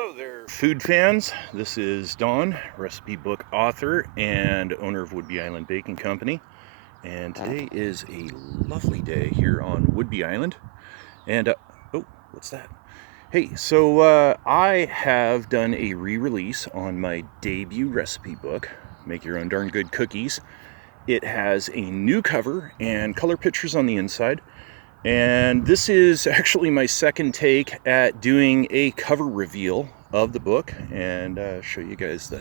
Hello there, food fans. This is Don, recipe book author and owner of Whidbey Island Baking Company. And today is a lovely day here on Whidbey Island. And, oh, what's that? Hey, so I have done a re-release on my debut recipe book, Make Your Own Darn Good Cookies. It has a new cover and color pictures on the inside. And this is actually my second take at doing a cover reveal of the book and show you guys the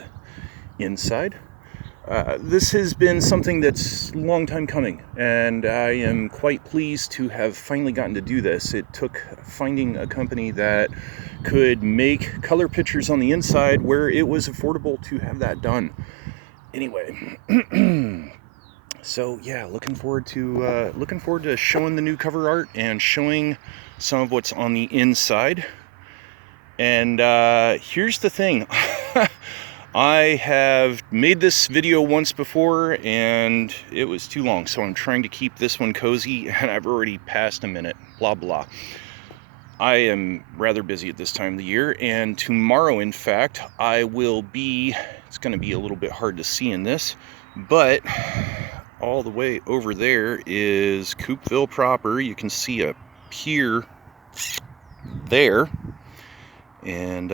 inside. This has been something that's a long time coming, and I am quite pleased to have finally gotten to do this. It took finding a company that could make color pictures on the inside where it was affordable to have that done. Anyway, so yeah, looking forward to showing the new cover art and showing some of what's on the inside. And here's the thing. I have made this video once before and it was too long, so I'm trying to keep this one cozy, and I've already passed a minute, blah blah. I am rather busy at this time of the year, and tomorrow, in fact, it's going to be a little bit hard to see in this, but all the way over there is Coopville proper. You can see a pier there, and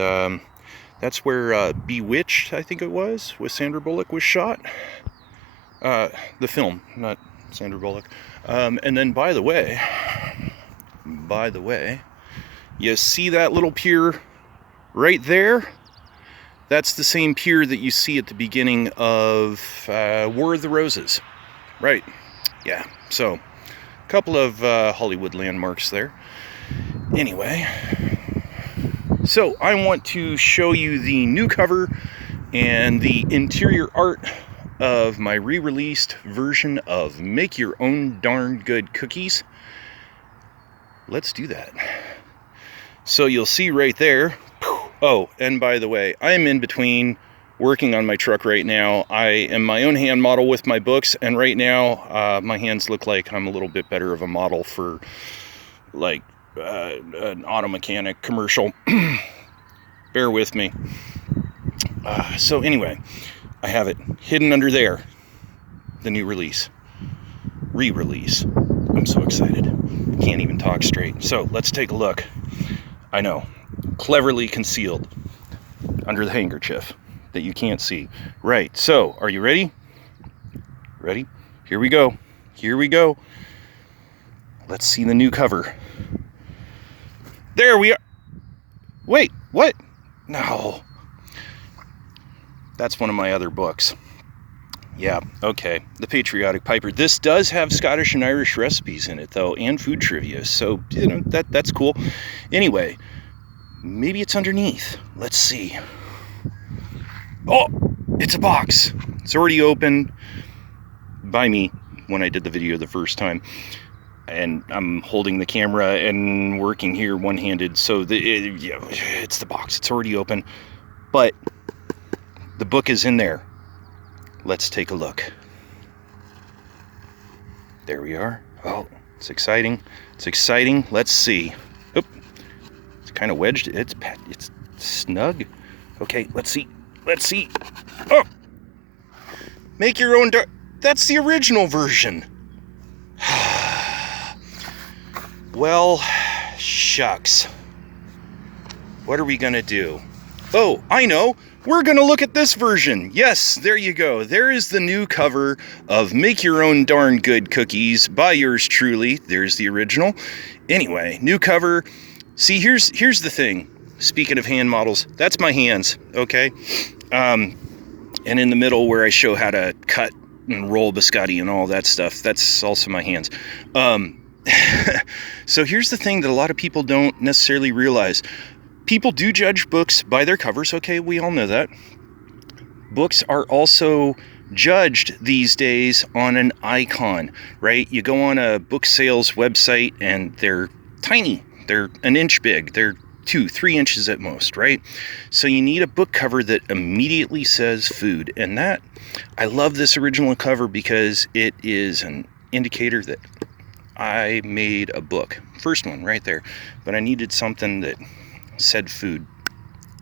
that's where Bewitched, I think it was, with Sandra Bullock was shot. The film, not Sandra Bullock. And then, by the way, you see that little pier right there? That's the same pier that you see at the beginning of War of the Roses. Right, yeah, so a couple of Hollywood landmarks there. Anyway, so I want to show you the new cover and the interior art of my re-released version of Make Your Own Darn Good Cookies. Let's do that. So you'll see right there. Oh, and by the way, I'm in between working on my truck right now. I am my own hand model with my books, and right now my hands look like I'm a little bit better of a model for like an auto mechanic commercial. Bear with me. So anyway, I have it hidden under there, the new release, re-release. I'm so excited, can't even talk straight. So let's take a look. I know, cleverly concealed under the handkerchief that you can't see. Right, so are you ready? Ready? Here we go. Here we go. Let's see the new cover. There we are. Wait, what? No. That's one of my other books. Yeah, okay. The Patriotic Piper. This does have Scottish and Irish recipes in it, though, and food trivia. So, you know, that's cool. Anyway, maybe it's underneath. Let's see. Oh, it's a box. It's already open by me when I did the video the first time. And I'm holding the camera and working here one-handed. So, yeah, it's the box. It's already open. But the book is in there. Let's take a look. There we are. Oh, it's exciting. It's exciting. Let's see. Oop. It's kind of wedged. It's snug. Okay, let's see. Let's see. Oh! Make Your Own That's the original version. Well, shucks. What are we gonna do? Oh, I know. We're gonna look at this version. Yes, there you go. There is the new cover of Make Your Own Darn Good Cookies by yours truly. There's the original. Anyway, new cover. See, here's the thing. Speaking of hand models, that's my hands, okay? And in the middle where I show how to cut and roll biscotti and all that stuff, that's also my hands. So here's the thing that a lot of people don't necessarily realize. People do judge books by their covers. Okay, we all know that. Books are also judged these days on an icon, right? You go on a book sales website and they're tiny. They're an inch big. They're 2-3 inches at most, right? So you need a book cover that immediately says food. And that, I love this original cover because it is an indicator that I made a book. First one right there. But I needed something that said food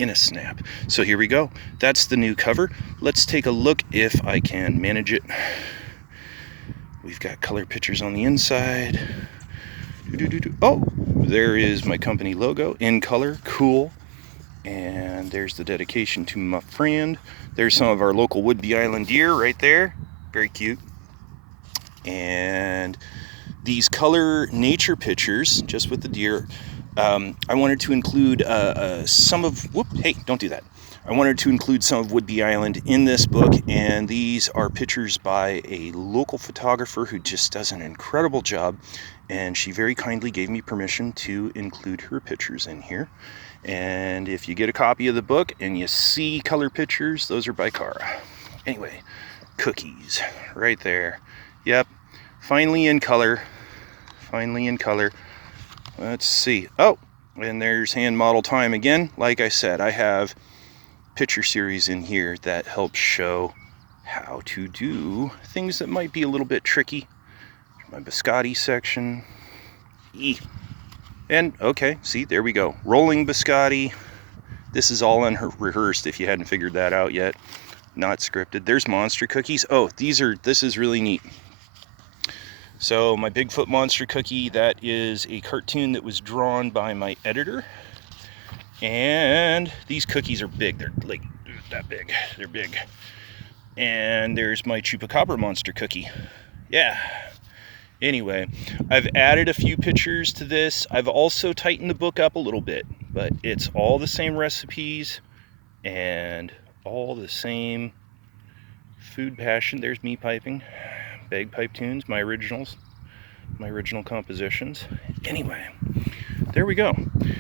in a snap. So here we go. That's the new cover. Let's take a look if I can manage it. We've got color pictures on the inside. Oh, there is my company logo in color. Cool. And there's the dedication to my friend. There's some of our local Whidbey Island deer right there. Very cute. And these color nature pictures, just with the deer, I wanted to include some of, hey, don't do that. I wanted to include some of Whidbey Island in this book, and these are pictures by a local photographer who just does an incredible job, and she very kindly gave me permission to include her pictures in here. And if you get a copy of the book and you see color pictures, those are by Cara. Anyway, cookies, right there. Yep, finally in color. Finally in color. Let's see. Oh, and there's hand model time again. Like I said, I have picture series in here that help show how to do things that might be a little bit tricky. My biscotti section. And okay, see, there we go. Rolling biscotti. This is all unrehearsed if you hadn't figured that out yet. Not scripted. There's monster cookies. Oh, this is really neat. So my Bigfoot monster cookie, that is a cartoon that was drawn by my editor. And these cookies are big. They're like that big. They're big. And there's my chupacabra monster cookie. Yeah. Anyway, I've added a few pictures to this. I've also tightened the book up a little bit, but it's all the same recipes and all the same food passion. There's me piping. Bagpipe tunes, my original compositions. Anyway, there we go.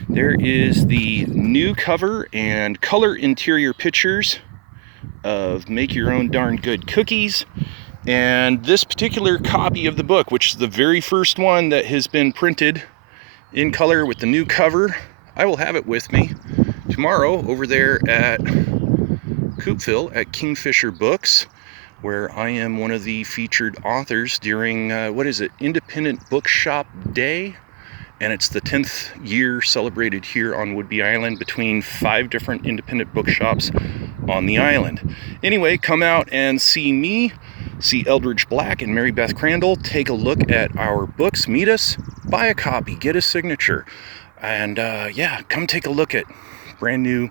There is the new cover and color interior pictures of Make Your Own Darn Good Cookies. And this particular copy of the book, which is the very first one that has been printed in color with the new cover, I will have it with me tomorrow over there at Coopville at Kingfisher Books, where I am one of the featured authors during, Independent Bookshop Day. And it's the 10th year celebrated here on Whidbey Island between 5 different independent bookshops on the island. Anyway, come out and see me, see Eldridge Black and Mary Beth Crandall, take a look at our books, meet us, buy a copy, get a signature. And yeah, come take a look at brand new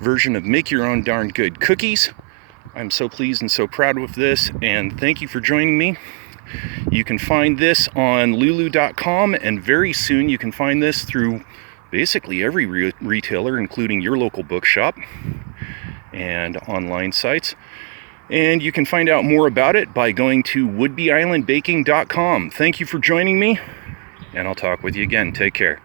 version of Make Your Own Darn Good Cookies. I'm so pleased and so proud with this, and thank you for joining me. You can find this on lulu.com, and very soon you can find this through basically every retailer, including your local bookshop and online sites. And you can find out more about it by going to whidbeyislandbaking.com. Thank you for joining me, and I'll talk with you again. Take care.